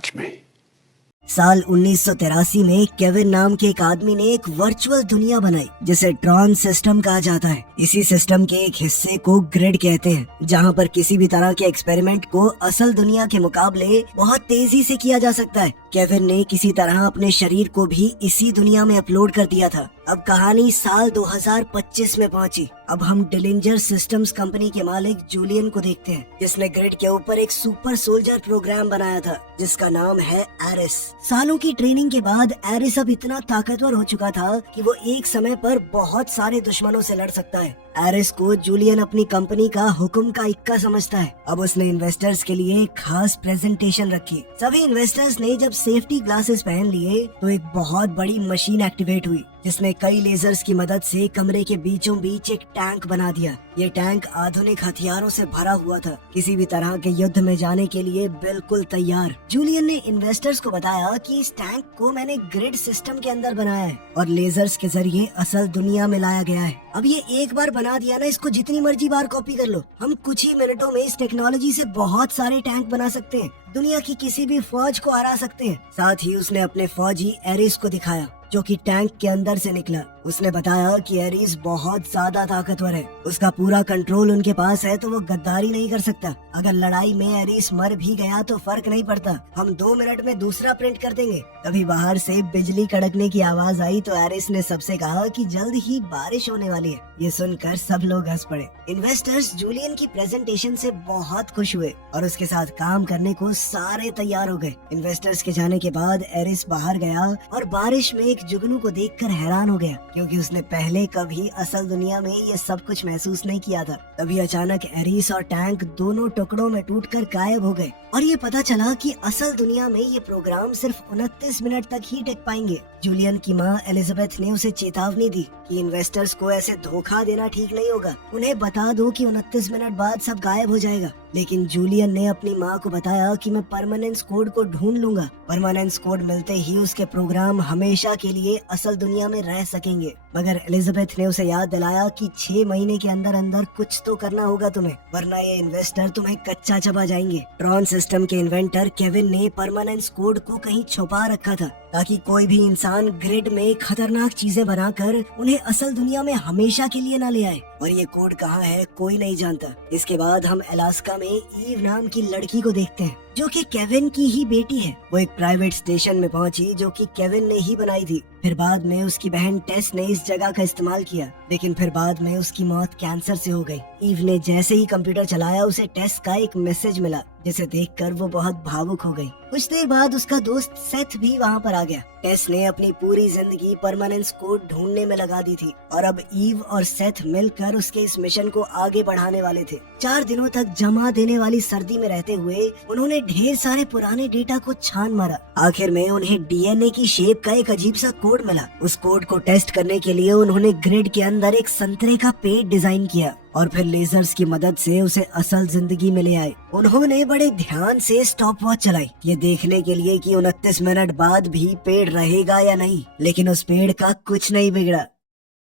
Watch मी। साल 1983 में Kevin नाम के एक आदमी ने एक वर्चुअल दुनिया बनाई जिसे ट्रॉन सिस्टम कहा जाता है। इसी सिस्टम के एक हिस्से को ग्रिड कहते हैं, जहां पर किसी भी तरह के एक्सपेरिमेंट को असल दुनिया के मुकाबले बहुत तेजी से किया जा सकता है। केविन ने किसी तरह अपने शरीर को भी इसी दुनिया में अपलोड कर दिया था। अब कहानी साल 2025 में पहुंची। अब हम डिलिंजर सिस्टम्स कंपनी के मालिक जूलियन को देखते हैं, जिसने ग्रिड के ऊपर एक सुपर सोल्जर प्रोग्राम बनाया था जिसका नाम है एरिस। सालों की ट्रेनिंग के बाद एरिस अब इतना ताकतवर हो चुका था कि वो एक समय पर बहुत सारे दुश्मनों से लड़ सकता है। एरिस को जूलियन अपनी कंपनी का हुक्म का इक्का समझता है। अब उसने इन्वेस्टर्स के लिए एक खास प्रेजेंटेशन रखी। सभी इन्वेस्टर्स ने जब सेफ्टी ग्लासेस पहन लिए तो एक बहुत बड़ी मशीन एक्टिवेट हुई जिसने कई लेजर्स की मदद से कमरे के बीचों बीच एक टैंक बना दिया। ये टैंक आधुनिक हथियारों से भरा हुआ था, किसी भी तरह के युद्ध में जाने के लिए बिल्कुल तैयार। जूलियन ने इन्वेस्टर्स को बताया कि इस टैंक को मैंने ग्रिड सिस्टम के अंदर बनाया है और लेजर्स के जरिए असल दुनिया में लाया गया है। अब ये एक बार बना दिया ना, इसको जितनी मर्जी बार कॉपी कर लो। हम कुछ ही मिनटों में इस टेक्नोलॉजी से बहुत सारे टैंक बना सकते हैं, दुनिया की किसी भी फौज को हरा सकते हैं। साथ ही उसने अपने फौजी एरिस को दिखाया जो कि टैंक के अंदर से निकला। उसने बताया कि एरिस बहुत ज्यादा ताकतवर है, उसका पूरा कंट्रोल उनके पास है तो वो गद्दारी नहीं कर सकता। अगर लड़ाई में एरिस मर भी गया तो फर्क नहीं पड़ता, हम 2 मिनट में दूसरा प्रिंट कर देंगे। तभी बाहर से बिजली कड़कने की आवाज आई तो एरिस ने सबसे कहा कि जल्द ही बारिश होने वाली है। ये सुनकर सब लोग हंस पड़े। इन्वेस्टर्स जूलियन की प्रेजेंटेशन से बहुत खुश हुए और उसके साथ काम करने को सारे तैयार हो गए। इन्वेस्टर्स के जाने के बाद एरिस बाहर गया और बारिश में एक जुगनू को देखकर हैरान हो गया, क्योंकि उसने पहले कभी असल दुनिया में ये सब कुछ महसूस नहीं किया था। तभी अचानक एरिस और टैंक दोनों टुकड़ों में टूटकर गायब हो गए और ये पता चला कि असल दुनिया में ये प्रोग्राम सिर्फ 29 मिनट तक ही टिक पाएंगे। जूलियन की माँ एलिजाबेथ ने उसे चेतावनी दी कि इन्वेस्टर्स को ऐसे धोखा देना ठीक नहीं होगा, उन्हें बता दो कि 29 मिनट बाद सब गायब हो जाएगा। लेकिन जूलियन ने अपनी माँ को बताया कि मैं परमानेंस कोड को ढूंढ लूंगा। परमानेंस कोड मिलते ही उसके प्रोग्राम हमेशा के लिए असल दुनिया में रह सकेंगे। मगर एलिजाबेथ ने उसे याद दिलाया कि 6 महीने के अंदर अंदर कुछ तो करना होगा तुम्हें, वरना ये इन्वेस्टर तुम्हें कच्चा चबा जाएंगे। ट्रॉन सिस्टम के इन्वेंटर केविन ने परमानेंस कोड को कहीं छुपा रखा था ताकि कोई भी इंसान ग्रिड में खतरनाक चीजें बनाकर उन्हें असल दुनिया में हमेशा के लिए न ले आए। और ये कोड कहाँ है कोई नहीं जानता। इसके बाद हम अलास्का में ईव नाम की लड़की को देखते हैं जो कि केविन की ही बेटी है। वो एक प्राइवेट स्टेशन में पहुंची जो कि केविन ने ही बनाई थी। फिर बाद में उसकी बहन टेस ने इस जगह का इस्तेमाल किया, लेकिन फिर बाद में उसकी मौत कैंसर से हो गई। ईव ने जैसे ही कंप्यूटर चलाया उसे टेस का एक मैसेज मिला जिसे देखकर वो बहुत भावुक हो गई। कुछ देर बाद उसका दोस्त सेथ भी वहाँ पर आ गया। टेस ने अपनी पूरी जिंदगी परमानेंस कोड ढूंढने में लगा दी थी और अब ईव और सेथ मिलकर उसके इस मिशन को आगे बढ़ाने वाले थे। 4 दिनों तक जमा देने वाली सर्दी में रहते हुए उन्होंने ढेर सारे पुराने डेटा को छान मारा। आखिर में उन्हें डीएनए की शेप का एक अजीब सा कोड मिला। उस कोड को टेस्ट करने के लिए उन्होंने ग्रिड के अंदर एक संतरे का पेड़ डिजाइन किया और फिर लेजर्स की मदद से उसे असल जिंदगी में ले आए। उन्होंने बड़े ध्यान से स्टॉप वॉच चलाई, ये देखने के लिए कि 29 मिनट बाद भी पेड़ रहेगा या नहीं, लेकिन उस पेड़ का कुछ नहीं बिगड़ा।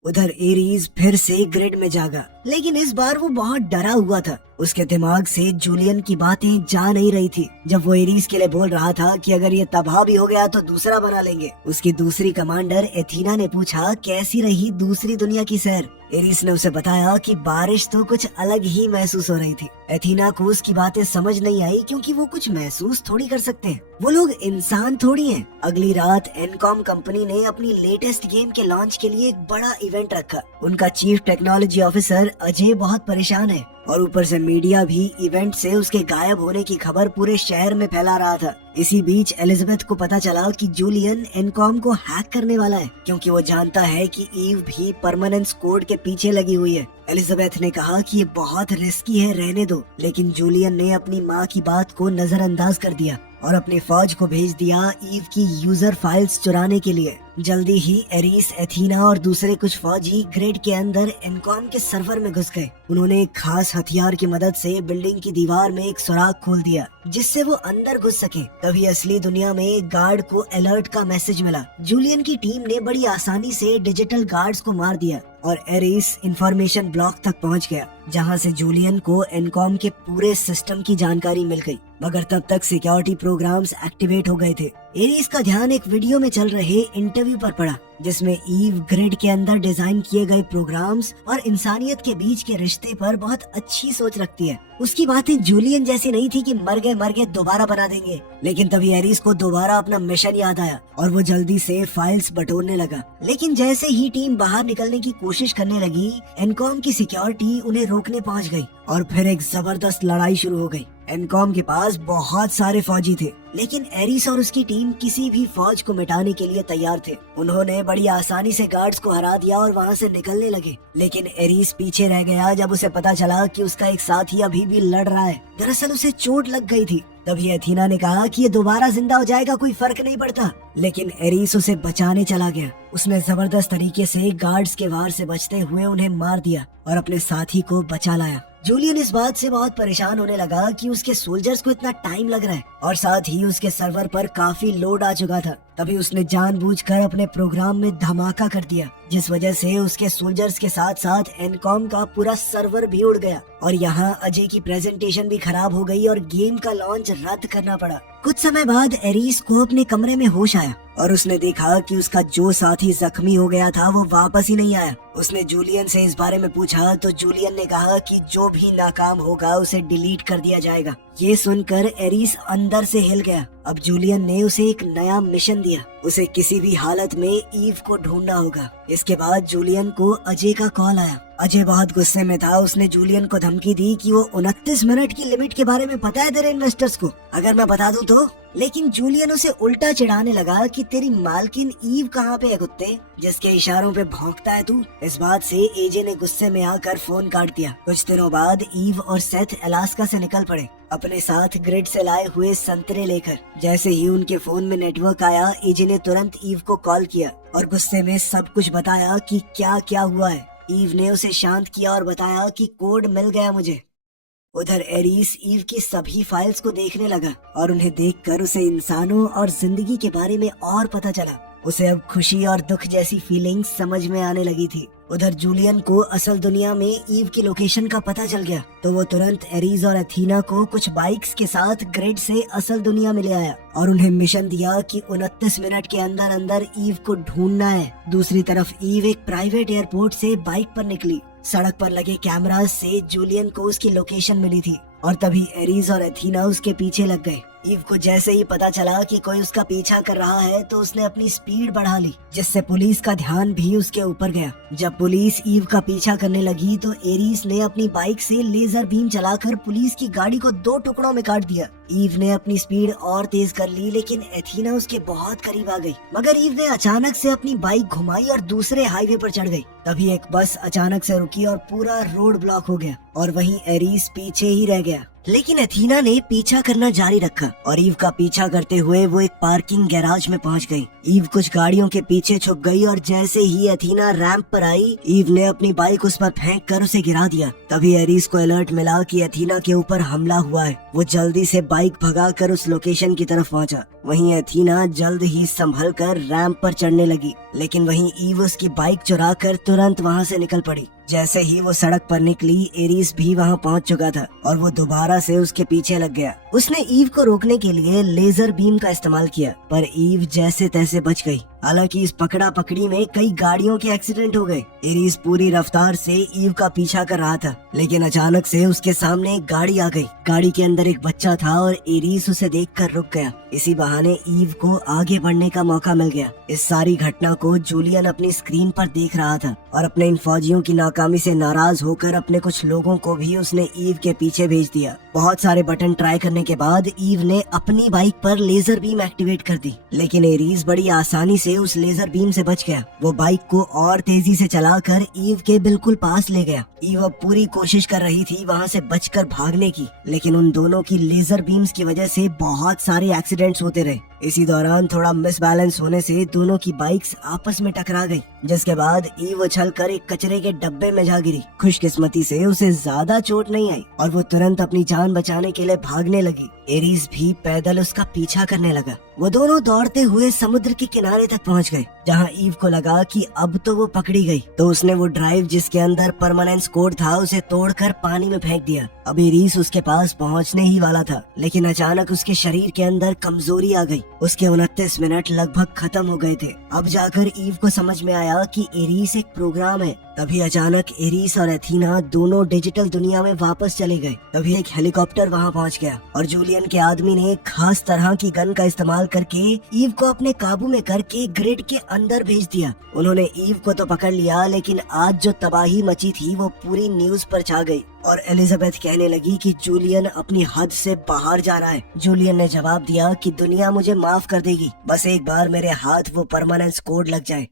उधर एरीज फिर से ग्रिड में जागा, लेकिन इस बार वो बहुत डरा हुआ था। उसके दिमाग से जूलियन की बातें जा नहीं रही थी। जब वो एरीज के लिए बोल रहा था कि अगर ये तबाह भी हो गया तो दूसरा बना लेंगे। उसकी दूसरी कमांडर एथीना ने पूछा कैसी रही दूसरी दुनिया की सैर। एरीज ने उसे बताया कि बारिश तो कुछ अलग ही महसूस हो रही थी। एथीना को उसकी बातें समझ नहीं आई क्योंकि वो कुछ महसूस थोड़ी कर सकते हैं, वो लोग इंसान थोड़ी हैं। अगली रात एनकॉम कंपनी ने अपनी लेटेस्ट गेम के लॉन्च के लिए एक बड़ा इवेंट रखा। उनका चीफ टेक्नोलॉजी ऑफिसर अजय बहुत परेशान है और ऊपर से मीडिया भी इवेंट से उसके गायब होने की खबर पूरे शहर में फैला रहा था। इसी बीच एलिजाबेथ को पता चला कि जूलियन एनकॉम को हैक करने वाला है, क्योंकि वो जानता है कि ईव भी परमानेंस कोड के पीछे लगी हुई है। एलिजाबेथ ने कहा कि ये बहुत रिस्की है, रहने दो, लेकिन जूलियन ने अपनी माँ की बात को नजरअंदाज कर दिया और अपनी फौज को भेज दिया ईव की यूजर फाइल्स चुराने के लिए। जल्दी ही एरिस, एथीना और दूसरे कुछ फौजी ग्रिड के अंदर एनकॉम के सर्वर में घुस गए। उन्होंने एक खास हथियार की मदद से बिल्डिंग की दीवार में एक सुराख खोल दिया जिससे वो अंदर घुस सके। तभी असली दुनिया में एक गार्ड को अलर्ट का मैसेज मिला। जूलियन की टीम ने बड़ी आसानी से डिजिटल गार्ड्स को मार दिया और एरिस इंफॉर्मेशन ब्लॉक तक पहुंच गया, जहां से जूलियन को एनकॉम के पूरे सिस्टम की जानकारी मिल गई। मगर तब तक सिक्योरिटी प्रोग्राम्स एक्टिवेट हो गए थे। एरीज का ध्यान एक वीडियो में चल रहे इंटरव्यू पर पड़ा, जिसमें ईव ग्रिड के अंदर डिजाइन किए गए प्रोग्राम्स और इंसानियत के बीच के रिश्ते पर बहुत अच्छी सोच रखती है। उसकी बातें जूलियन जैसी नहीं थी कि मर गए दोबारा बना देंगे। लेकिन तभी एरीज को दोबारा अपना मिशन याद आया और वो जल्दी से फाइल्स बटोरने लगा। लेकिन जैसे ही टीम बाहर निकलने की कोशिश करने लगी, एनकॉम की सिक्योरिटी उन्हें रोकने पहुंच गई और फिर एक जबरदस्त लड़ाई शुरू हो गई। एनकॉम के पास बहुत सारे फौजी थे, लेकिन एरिस और उसकी टीम किसी भी फौज को मिटाने के लिए तैयार थे। उन्होंने बड़ी आसानी से गार्ड्स को हरा दिया और वहाँ से निकलने लगे। लेकिन एरिस पीछे रह गया जब उसे पता चला कि उसका एक साथी अभी भी लड़ रहा है। दरअसल उसे चोट लग गई थी। तभी एथीना ने कहा कि ये दोबारा जिंदा हो जाएगा, कोई फर्क नहीं पड़ता। लेकिन एरिस उसे बचाने चला गया। उसने जबरदस्त तरीके से गार्ड्स के वार से बचते हुए उन्हें मार दिया और अपने साथी को बचा लाया। जूलियन इस बात से बहुत परेशान होने लगा कि उसके सोल्जर्स को इतना टाइम लग रहा है और साथ ही उसके सर्वर पर काफी लोड आ चुका था। तभी उसने जानबूझकर अपने प्रोग्राम में धमाका कर दिया, जिस वजह से उसके सोल्जर्स के साथ साथ एनकॉम का पूरा सर्वर भी उड़ गया और यहाँ अजय की प्रेजेंटेशन भी खराब हो गई और गेम का लॉन्च रद्द करना पड़ा। कुछ समय बाद एरिस को अपने कमरे में होश आया और उसने देखा कि उसका जो साथी जख्मी हो गया था वो वापस ही नहीं आया। उसने जूलियन से इस बारे में पूछा तो जूलियन ने कहा कि जो भी नाकाम होगा उसे डिलीट कर दिया जाएगा। ये सुनकर एरिस अंदर से हिल गया। अब जूलियन ने उसे एक नया मिशन दिया। उसे किसी भी हालत में ईव को ढूंढना होगा। इसके बाद जूलियन को अजय का कॉल आया। अजय बहुत गुस्से में था। उसने जूलियन को धमकी दी कि वो 29 मिनट की लिमिट के बारे में पता है तेरे इन्वेस्टर्स को, अगर मैं बता दूं तो। लेकिन जूलियन उसे उल्टा चिढ़ाने लगा कि तेरी मालकिन ईव कहाँ पे है कुत्ते, जिसके इशारों पे भौंकता है तू। इस बात से एजे ने गुस्से में आकर फोन काट दिया। कुछ दिनों बाद ईव और सेथ अलास्का से निकल पड़े, अपने साथ ग्रिड से लाए हुए संतरे लेकर। जैसे ही उनके फोन में नेटवर्क आया, एजे ने तुरंत ईव को कॉल किया और गुस्से में सब कुछ बताया कि क्या क्या हुआ है। ईव ने उसे शांत किया और बताया कि कोड मिल गया मुझे। उधर एरिस ईव की सभी फाइल्स को देखने लगा और उन्हें देखकर उसे इंसानों और जिंदगी के बारे में और पता चला। उसे अब खुशी और दुख जैसी फीलिंग्स समझ में आने लगी थी। उधर जूलियन को असल दुनिया में ईव की लोकेशन का पता चल गया तो वो तुरंत एरिस और एथीना को कुछ बाइक्स के साथ ग्रिड से असल दुनिया में ले आया और उन्हें मिशन दिया कि 29 मिनट के अंदर अंदर ईव को ढूंढना है। दूसरी तरफ ईव एक प्राइवेट एयरपोर्ट से बाइक पर निकली। सड़क पर लगे कैमरास से जूलियन को उसकी लोकेशन मिली थी और तभी एरिस और एथीना उसके पीछे लग गए। ईव को जैसे ही पता चला कि कोई उसका पीछा कर रहा है तो उसने अपनी स्पीड बढ़ा ली, जिससे पुलिस का ध्यान भी उसके ऊपर गया। जब पुलिस ईव का पीछा करने लगी तो एरिस ने अपनी बाइक से लेजर बीम चलाकर पुलिस की गाड़ी को 2 टुकड़ों में काट दिया। ईव ने अपनी स्पीड और तेज कर ली, लेकिन एथीना उसके बहुत करीब आ गई। मगर ईव ने अचानक से अपनी बाइक घुमाई और दूसरे हाईवे पर चढ़ गई। तभी एक बस अचानक से रुकी और पूरा रोड ब्लॉक हो गया और वहीं एरिस पीछे ही रह गया। लेकिन एथीना ने पीछा करना जारी रखा और ईव का पीछा करते हुए वो एक पार्किंग गैराज में पहुंच गई। ईव कुछ गाड़ियों के पीछे छुप गई और जैसे ही एथीना रैंप पर आई, ईव ने अपनी बाइक उस पर फेंक कर उसे गिरा दिया। तभी एरिस को अलर्ट मिला कि एथीना के ऊपर हमला हुआ है। वो जल्दी से बाइक भगाकर उस लोकेशन की तरफ पहुंचा। वहीं एथीना जल्द ही संभल कर रैंप पर चढ़ने लगी, लेकिन वहीं ईव उसकी बाइक चुरा कर तुरंत वहां से निकल पड़ी। जैसे ही वो सड़क पर निकली, एरिस भी वहां पहुंच चुका था और वो दोबारा से उसके पीछे लग गया। उसने ईव को रोकने के लिए लेजर बीम का इस्तेमाल किया, पर ईव जैसे तैसे बच गई। हालांकि इस पकड़ा पकड़ी में कई गाड़ियों के एक्सीडेंट हो गए। एरिस पूरी रफ्तार से ईव का पीछा कर रहा था, लेकिन अचानक से उसके सामने एक गाड़ी आ गई। गाड़ी के अंदर एक बच्चा था और एरिस उसे देखकर रुक गया। इसी बहाने ईव को आगे बढ़ने का मौका मिल गया। इस सारी घटना को जूलियन अपनी स्क्रीन पर देख रहा था और अपने इन फौजियों की नाकामी से नाराज होकर अपने कुछ लोगों को भी उसने ईव के पीछे भेज दिया। बहुत सारे बटन ट्राई करने के बाद ईव ने अपनी बाइक पर लेजर बीम एक्टिवेट कर दी, लेकिन एरिस बड़ी आसानी से उस लेजर बीम से बच गया। वो बाइक को और तेजी से चलाकर ईव के बिल्कुल पास ले गया। ईव अब पूरी कोशिश कर रही थी वहाँ से बचकर भागने की, लेकिन उन दोनों की लेजर बीम्स की वजह से बहुत सारे एक्सीडेंट्स होते रहे। इसी दौरान थोड़ा मिसबैलेंस होने से दोनों की बाइक्स आपस में टकरा गई, जिसके बाद ईव उछलकर एक कचरे के डब्बे में जा गिरी। खुशकिस्मती से उसे ज्यादा चोट नहीं आई और वो तुरंत अपनी जान बचाने के लिए भागने लगी। एरीज भी पैदल उसका पीछा करने लगा। वो दोनों दौड़ते हुए समुद्र के किनारे तक पहुंच गए, जहां ईव को लगा कि अब तो वो पकड़ी गई। तो उसने वो ड्राइव जिसके अंदर परमानेंस कोड था उसे तोड़कर पानी में फेंक दिया। अब एरीज उसके पास पहुंचने ही वाला था, लेकिन अचानक उसके शरीर के अंदर कमजोरी आ गई। उसके 29 मिनट लगभग खत्म हो गए थे। अब जाकर ईव को समझ में आया कि एरीस एक प्रोग्राम है। तभी अचानक एरीस और एथीना दोनों डिजिटल दुनिया में वापस चले गए। तभी एक हेलीकॉप्टर वहां पहुंच गया और जूलियन के आदमी ने एक खास तरह की गन का इस्तेमाल करके ईव को अपने काबू में करके ग्रिड के अंदर भेज दिया। उन्होंने ईव को तो पकड़ लिया, लेकिन आज जो तबाही मची थी वो पूरी न्यूज पर छा गई और एलिजाबेथ कहने लगी कि जूलियन अपनी हद से बाहर जा रहा है। जूलियन ने जवाब दिया कि दुनिया मुझे माफ कर देगी, बस एक बार मेरे हाथ वो परमानेंस कोड लग जाए।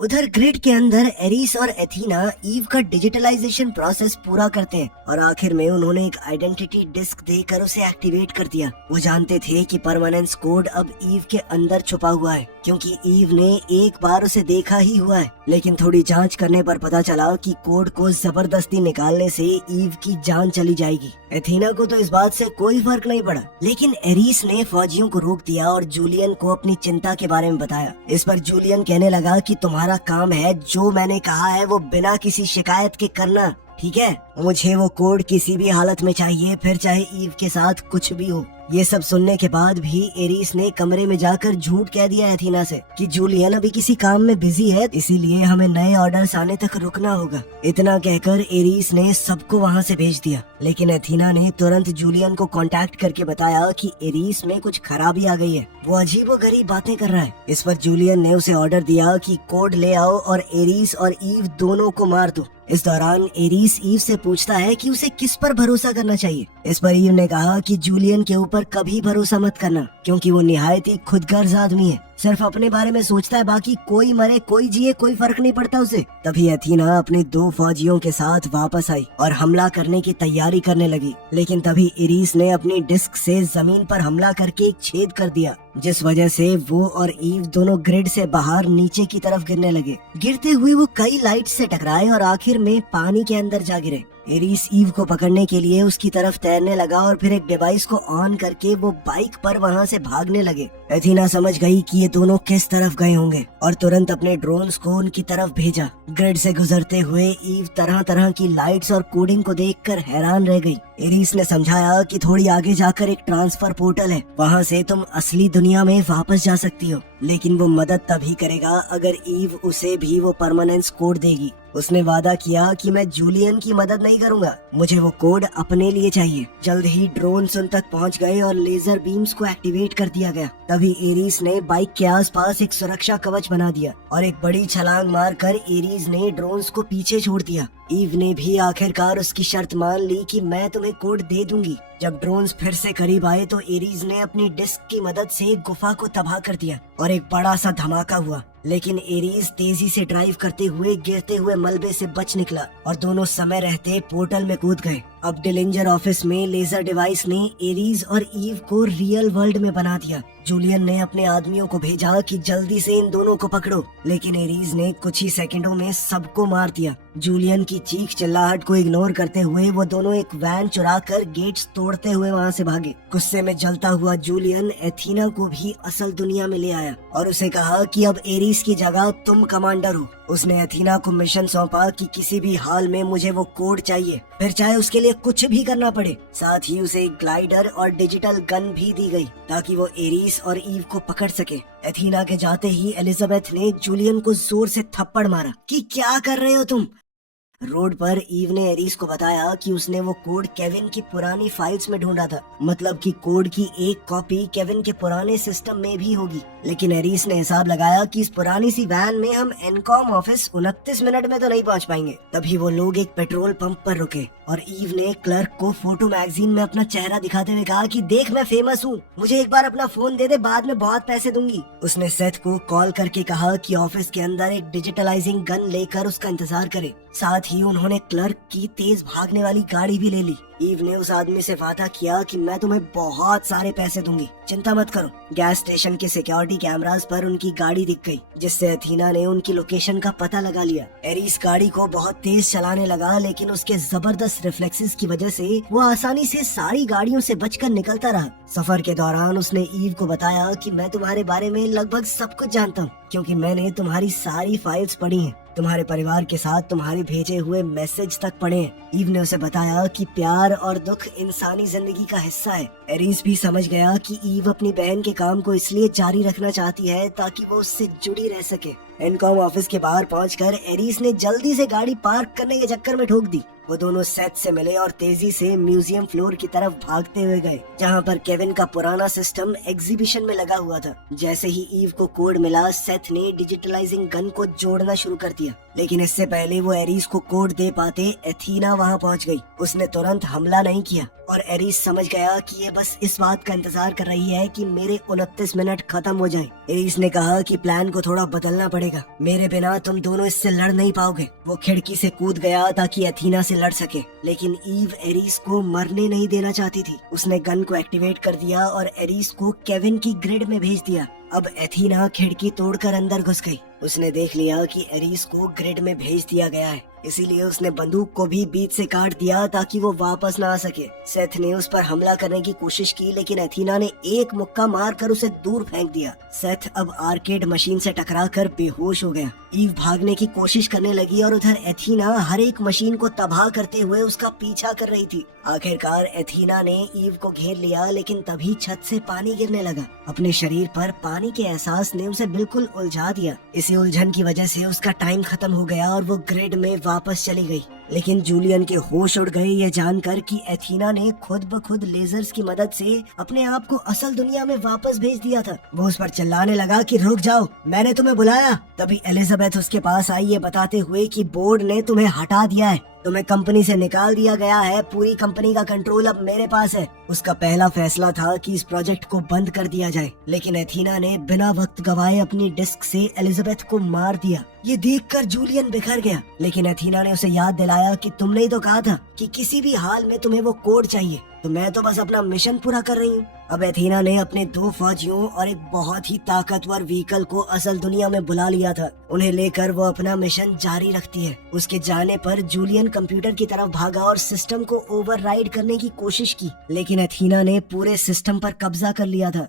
उधर ग्रिड के अंदर एरिस और एथीना ईव का डिजिटलाइजेशन प्रोसेस पूरा करते हैं और आखिर में उन्होंने एक आइडेंटिटी डिस्क देकर उसे एक्टिवेट कर दिया। वो जानते थे कि परमानेंस कोड अब ईव के अंदर छुपा हुआ है, क्योंकि ईव ने एक बार उसे देखा ही हुआ है। लेकिन थोड़ी जांच करने पर पता चला कि कोड को जबरदस्ती निकालने से ईव की जान चली जाएगी। एथीना को तो इस बात से कोई फर्क नहीं पड़ा, लेकिन एरिस ने फौजियों को रोक दिया और जूलियन को अपनी चिंता के बारे में बताया। इस पर जूलियन कहने लगा कि तुम्हारा काम है जो मैंने कहा है वो बिना किसी शिकायत के करना, ठीक है? मुझे वो कोड किसी भी हालत में चाहिए, फिर चाहे ईव के साथ कुछ भी हो। ये सब सुनने के बाद भी एरिस ने कमरे में जाकर झूठ कह दिया एथीना से कि जूलियन अभी किसी काम में बिजी है, इसीलिए हमें नए ऑर्डर्स आने तक रुकना होगा। इतना कहकर एरिस ने सबको वहाँ से भेज दिया, लेकिन एथीना ने तुरंत जूलियन को कांटेक्ट करके बताया कि एरिस में कुछ खराबी आ गई है, वो अजीबोगरीब बातें कर रहा है। इस पर जूलियन ने उसे ऑर्डर दिया कि कोड ले आओ और एरिस और ईव दोनों को मार दो। इस दौरान एरिस ईव से पूछता है कि उसे किस पर भरोसा करना चाहिए। इस पर ईव ने कहा कि जूलियन के ऊपर कभी भरोसा मत करना, क्योंकि वो निहायत ही खुदगर्ज आदमी है, सिर्फ अपने बारे में सोचता है, बाकी कोई मरे कोई जिए कोई फर्क नहीं पड़ता उसे। तभी एथीना अपने 2 फौजियों के साथ वापस आई और हमला करने की तैयारी करने लगी, लेकिन तभी एरिस ने अपनी डिस्क से जमीन पर हमला करके एक छेद कर दिया, जिस वजह से वो और ईव दोनों ग्रिड से बाहर नीचे की तरफ गिरने लगे। गिरते हुए वो कई लाइट्स से टकराए और आखिर में पानी के अंदर जा गिरे। एरिस ईव को पकड़ने के लिए उसकी तरफ तैरने लगा और फिर एक डिवाइस को ऑन करके वो बाइक पर वहाँ से भागने लगे। एथीना समझ गई कि ये दोनों किस तरफ गए होंगे और तुरंत अपने ड्रोन्स को उनकी तरफ भेजा। ग्रिड से गुजरते हुए ईव तरह तरह की लाइट्स और कोडिंग को देखकर हैरान रह गई। एरिस ने समझाया कि थोड़ी आगे जाकर एक ट्रांसफर पोर्टल है, वहाँ से तुम असली दुनिया में वापस जा सकती हो, लेकिन वो मदद तभी करेगा अगर ईव उसे भी वो परमानेंस कोड देगी। उसने वादा किया कि मैं जूलियन की मदद नहीं करूंगा, मुझे वो कोड अपने लिए चाहिए। जल्द ही ड्रोन्स उन तक पहुंच गए और लेजर बीम्स को एक्टिवेट कर दिया गया। तभी एरिस ने बाइक के आसपास एक सुरक्षा कवच बना दिया और एक बड़ी छलांग मारकर एरिस ने ड्रोन्स को पीछे छोड़ दिया। ईव ने भी आखिरकार उसकी शर्त मान ली कि मैं तुम्हें कोड दे दूंगी। जब ड्रोन्स फिर से करीब आए तो एरिस ने अपनी डिस्क की मदद से गुफा को तबाह कर दिया और एक बड़ा सा धमाका हुआ, लेकिन एरिस तेजी से ड्राइव करते हुए गिरते हुए मलबे से बच निकला और दोनों समय रहते पोर्टल में कूद गए। अब डिलिंजर ऑफिस में लेजर डिवाइस ने एरिस और ईव को रियल वर्ल्ड में बना दिया। जूलियन ने अपने आदमियों को भेजा कि जल्दी से इन दोनों को पकड़ो, लेकिन एरिस ने कुछ ही सेकंडों में सबको मार दिया। जूलियन की चीख चिल्लाहट को इग्नोर करते हुए वो दोनों एक वैन चुराकर गेट्स तोड़ते हुए वहाँ से भागे। गुस्से में जलता हुआ जूलियन एथीना को भी असल दुनिया में ले आया और उसे कहा कि अब एरिस की जगह तुम कमांडर हो। उसने एथीना को मिशन सौंपा कि किसी भी हाल में मुझे वो कोड चाहिए, फिर चाहे उसके लिए कुछ भी करना पड़े। साथ ही उसे एक ग्लाइडर और डिजिटल गन भी दी गई ताकि वो एरिस और ईव को पकड़ सके। एथीना के जाते ही एलिजाबेथ ने जूलियन को जोर से थप्पड़ मारा कि क्या कर रहे हो तुम। रोड पर ईव ने एरिस को बताया कि उसने वो कोड केविन की पुरानी फाइल्स में ढूंढा था, मतलब कि कोड की एक कॉपी केविन के पुराने सिस्टम में भी होगी। लेकिन एरिस ने हिसाब लगाया कि इस पुरानी सी वैन में हम एनकॉम ऑफिस 29 मिनट में तो नहीं पहुंच पाएंगे। तभी वो लोग एक पेट्रोल पंप पर रुके और ईव ने क्लर्क को फोटो मैगजीन में अपना चेहरा दिखाते हुए कहा कि देख मैं फेमस हूँ, मुझे एक बार अपना फोन दे दे, बाद में बहुत पैसे दूंगी। उसने सेथ को कॉल करके कहा कि ऑफिस के अंदर एक डिजिटलाइजिंग गन लेकर उसका इंतजार करे। साथ ही उन्होंने क्लर्क की तेज भागने वाली गाड़ी भी ले ली। ईव ने उस आदमी से वादा किया कि मैं तुम्हें बहुत सारे पैसे दूंगी, चिंता मत करो। गैस स्टेशन के सिक्योरिटी कैमरास पर उनकी गाड़ी दिख गई, जिससे अथीना ने उनकी लोकेशन का पता लगा लिया। एरिस गाड़ी को बहुत तेज चलाने लगा, लेकिन उसके जबरदस्त रिफ्लेक्सेस की वजह से वो आसानी से सारी गाड़ियों से बचकर निकलता रहा। सफर के दौरान उसने ईव को बताया कि मैं तुम्हारे बारे में लगभग सब कुछ जानता हूँ, क्योंकि मैंने तुम्हारी सारी फाइल्स पढ़ी हैं, तुम्हारे परिवार के साथ तुम्हारे भेजे हुए मैसेज तक पढ़े हैं। ईव ने उसे बताया कि प्यार और दुख इंसानी जिंदगी का हिस्सा है। एरिस भी समझ गया कि ईव अपनी बहन के काम को इसलिए जारी रखना चाहती है ताकि वो उससे जुड़ी रह सके। एनकॉम ऑफिस के बाहर पहुंचकर एरिस ने जल्दी से गाड़ी पार्क करने के चक्कर में ठोक दी। वो दोनों सेथ से मिले और तेजी से म्यूजियम फ्लोर की तरफ भागते हुए गए, जहाँ पर केविन का पुराना सिस्टम एग्जीबिशन में लगा हुआ था। जैसे ही ईव को कोड मिला, सेथ ने डिजिटलाइजिंग गन को जोड़ना शुरू कर दिया, लेकिन इससे पहले वो एरिस को कोड दे पाते एथीना वहाँ पहुँच गई। उसने तुरंत हमला नहीं किया और एरिस समझ गया कि ये बस इस बात का इंतजार कर रही है कि मेरे 29 मिनट खत्म हो जाएं। एरिस ने कहा कि प्लान को थोड़ा बदलना पड़ेगा, मेरे बिना तुम दोनों इससे लड़ नहीं पाओगे। वो खिड़की से कूद गया ताकि एथीना से लड़ सके, लेकिन ईव एरिस को मरने नहीं देना चाहती थी। उसने गन को एक्टिवेट कर दिया और एरिस को केविन की ग्रिड में भेज दिया। अब एथीना खिड़की तोड़कर अंदर घुस गई। उसने देख लिया कि एरिस को ग्रिड में भेज दिया गया है, इसीलिए उसने बंदूक को भी बीच से काट दिया ताकि वो वापस ना आ सके। सेथ ने उस पर हमला करने की कोशिश की, लेकिन एथीना ने एक मुक्का मारकर उसे दूर फेंक दिया। सेथ अब आर्केड मशीन से टकराकर बेहोश हो गया। ईव भागने की कोशिश करने लगी और उधर एथीना हर एक मशीन को तबाह करते हुए उसका पीछा कर रही थी। आखिरकार एथीना ने ईव को घेर लिया, लेकिन तभी छत से पानी गिरने लगा। अपने शरीर पर पानी के एहसास ने उसे बिल्कुल उलझा दिया। इसी उलझन की वजह से उसका टाइम खत्म हो गया और वो ग्रिड में वापस चली गई। लेकिन जूलियन के होश उड़ गए ये जानकर कि एथीना ने खुद ब खुद लेजर्स की मदद से अपने आप को असल दुनिया में वापस भेज दिया था। वो उस पर चिल्लाने लगा कि रुक जाओ, मैंने तुम्हें बुलाया। तभी एलिजाबेथ उसके पास आई ये बताते हुए कि बोर्ड ने तुम्हें हटा दिया है, तुम्हें कंपनी से निकाल दिया गया है, पूरी कंपनी का कंट्रोल अब मेरे पास है। उसका पहला फैसला था कि इस प्रोजेक्ट को बंद कर दिया जाए, लेकिन एथीना ने बिना वक्त गवाए अपनी डिस्क से एलिजाबेथ को मार दिया। ये देखकर जूलियन बिखर गया, लेकिन एथीना ने उसे याद दिलाया कि तुमने ही तो कहा था कि किसी भी हाल में तुम्हें वो कोड चाहिए, तो मैं तो बस अपना मिशन पूरा कर रही हूँ। अब एथीना ने अपने 2 फौजियों और एक बहुत ही ताकतवर व्हीकल को असल दुनिया में बुला लिया था। उन्हें लेकर वो अपना मिशन जारी रखती है। उसके जाने पर जूलियन कंप्यूटर की तरफ भागा और सिस्टम को ओवरराइड करने की कोशिश की, लेकिन एथीना ने पूरे सिस्टम पर कब्जा कर लिया था।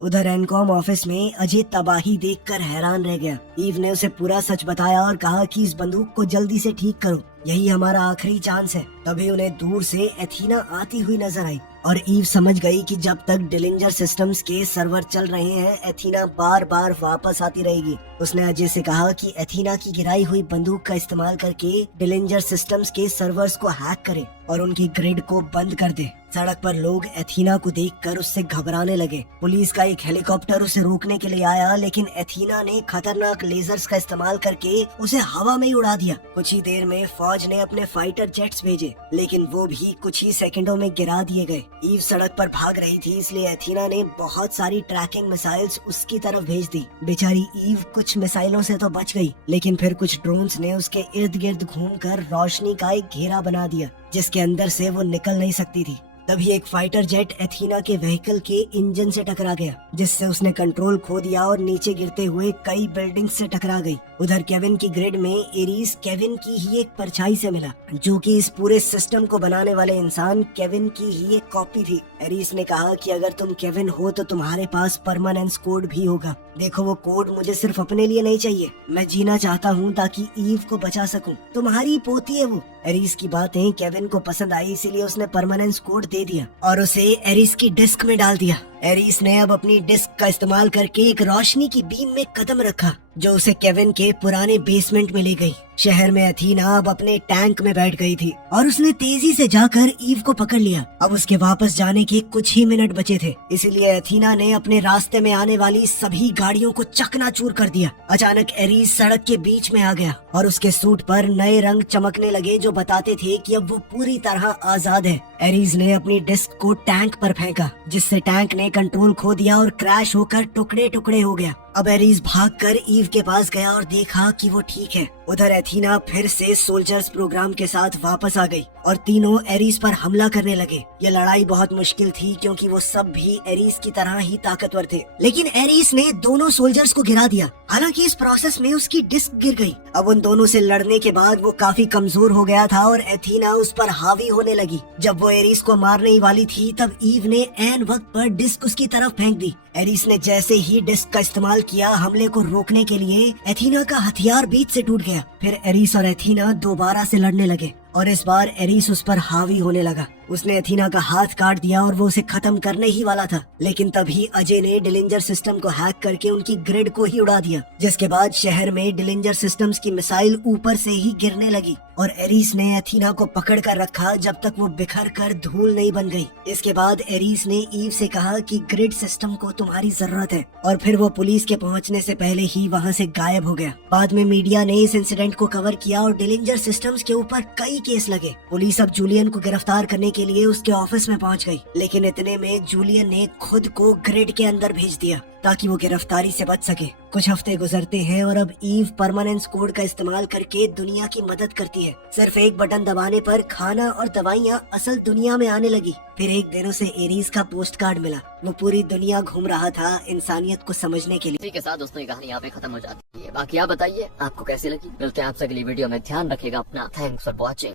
उधर एनकॉम ऑफिस में अजय तबाही देखकर हैरान रह गया। ईव ने उसे पूरा सच बताया और कहा कि इस बंदूक को जल्दी से ठीक करो, यही हमारा आखिरी चांस है। तभी उन्हें दूर से एथीना आती हुई नजर आई और ईव समझ गई कि जब तक डिलिंजर सिस्टम्स के सर्वर चल रहे हैं, एथीना बार बार वापस आती रहेगी। उसने अजय से कहा कि एथीना की गिराई हुई बंदूक का इस्तेमाल करके डिलिंजर सिस्टम्स के सर्वर्स को हैक करे और उनकी ग्रिड को बंद कर दे। सड़क पर लोग एथीना को देखकर उससे घबराने लगे। पुलिस का एक हेलीकॉप्टर उसे रोकने के लिए आया, लेकिन एथीना ने खतरनाक लेजर्स का इस्तेमाल करके उसे हवा में ही उड़ा दिया। कुछ ही देर में फौज ने अपने फाइटर जेट्स भेजे, लेकिन वो भी कुछ ही सेकंडों में गिरा दिए गए। ईव सड़क पर भाग रही थी, इसलिए एथीना ने बहुत सारी ट्रैकिंग मिसाइल्स उसकी तरफ भेज दी। बेचारी ईव कुछ मिसाइलों से तो बच गई, लेकिन फिर कुछ ड्रोन्स ने उसके इर्द गिर्द घूमकर रोशनी का एक घेरा बना दिया, जिसके अंदर से वो निकल नहीं सकती थी। तभी एक फाइटर जेट एथीना के व्हीकल के इंजन से टकरा गया, जिससे उसने कंट्रोल खो दिया और नीचे गिरते हुए कई बिल्डिंग्स से टकरा गई। उधर केविन की ग्रिड में एरिस केविन की ही एक परछाई से मिला, जो कि इस पूरे सिस्टम को बनाने वाले इंसान केविन की ही एक कॉपी थी। एरिस ने कहा कि अगर तुम केविन हो तो तुम्हारे पास परमानेंस कोड भी होगा। देखो, वो कोड मुझे सिर्फ अपने लिए नहीं चाहिए, मैं जीना चाहता हूँ ताकि ईव को बचा सकूं। तुम्हारी पोती है वो। एरिस की बातें केविन को पसंद आई, इसीलिए उसने परमानेंस कोड दे दिया और उसे एरिस की डिस्क में डाल दिया। एरिस ने अब अपनी डिस्क का इस्तेमाल करके एक रोशनी की बीम में कदम रखा, जो उसे केविन के पुराने बेसमेंट में ले गई। शहर में एथीना अब अपने टैंक में बैठ गई थी और उसने तेजी से जाकर ईव को पकड़ लिया। अब उसके वापस जाने के कुछ ही मिनट बचे थे, इसलिए एथीना ने अपने रास्ते में आने वाली सभी गाड़ियों को चकनाचूर कर दिया। अचानक एरिस सड़क के बीच में आ गया और उसके सूट पर नए रंग चमकने लगे, जो बताते थे कि अब वो पूरी तरह आजाद है। एरिस ने अपनी डिस्क को टैंक पर फेंका, जिससे टैंक ने कंट्रोल खो दिया और क्रैश होकर टुकड़े टुकड़े हो गया। अब एरीज भागकर ईव के पास गया और देखा कि वो ठीक है। उधर एथीना फिर से सोल्जर्स प्रोग्राम के साथ वापस आ गई और तीनों एरीज पर हमला करने लगे। ये लड़ाई बहुत मुश्किल थी क्योंकि वो सब भी एरीज की तरह ही ताकतवर थे, लेकिन एरीज ने दोनों सोल्जर्स को गिरा दिया। हालांकि इस प्रोसेस में उसकी डिस्क गिर गई। अब उन दोनों से लड़ने के बाद वो काफी कमजोर हो गया था और एथीना उस पर हावी होने लगी। जब वो एरीज को मारने ही वाली थी तब ईव ने ऐन वक्त पर डिस्क उसकी तरफ फेंक दी। एरीज ने जैसे ही डिस्क का इस्तेमाल किया हमले को रोकने के लिए, एथीना का हथियार बीच से टूट गया। फिर एरीस और एथीना दोबारा से लड़ने लगे और इस बार एरीस उस पर हावी होने लगा। उसने एथीना का हाथ काट दिया और वो उसे खत्म करने ही वाला था, लेकिन तभी अजय ने डिलिंजर सिस्टम को हैक करके उनकी ग्रिड को ही उड़ा दिया, जिसके बाद शहर में डिलिंजर सिस्टम्स की मिसाइल ऊपर से ही गिरने लगी और एरीस ने एथीना को पकड़ कर रखा जब तक वो बिखर कर धूल नहीं बन गई। इसके बाद एरीस ने ईव से कहा कि ग्रिड सिस्टम को तुम्हारी जरूरत है और फिर वो पुलिस के पहुंचने से पहले ही वहां से गायब हो गया। बाद में मीडिया ने इस इंसिडेंट को कवर किया और डिलिंजर सिस्टम्स के ऊपर कई केस लगे। पुलिस अब जूलियन को गिरफ्तार करने के लिए उसके ऑफिस में पहुंच गई, लेकिन इतने में जूलियन ने खुद को ग्रिड के अंदर भेज दिया ताकि वो गिरफ्तारी से बच सके। कुछ हफ्ते गुजरते हैं और अब ईव परमानेंस कोड का इस्तेमाल करके दुनिया की मदद करती है। सिर्फ एक बटन दबाने पर खाना और दवाइयाँ असल दुनिया में आने लगी। फिर एक दिन उसे एरीज का पोस्ट कार्ड मिला। वो पूरी दुनिया घूम रहा था इंसानियत को समझने के लिए। इसी के साथ दोस्तों ये कहानी यहाँ पे खत्म हो जाती है। बाकी आप बताइए आपको कैसी लगी। मिलते हैं आपसे अगली वीडियो में। ध्यान रखिएगा अपना। Thanks for watching.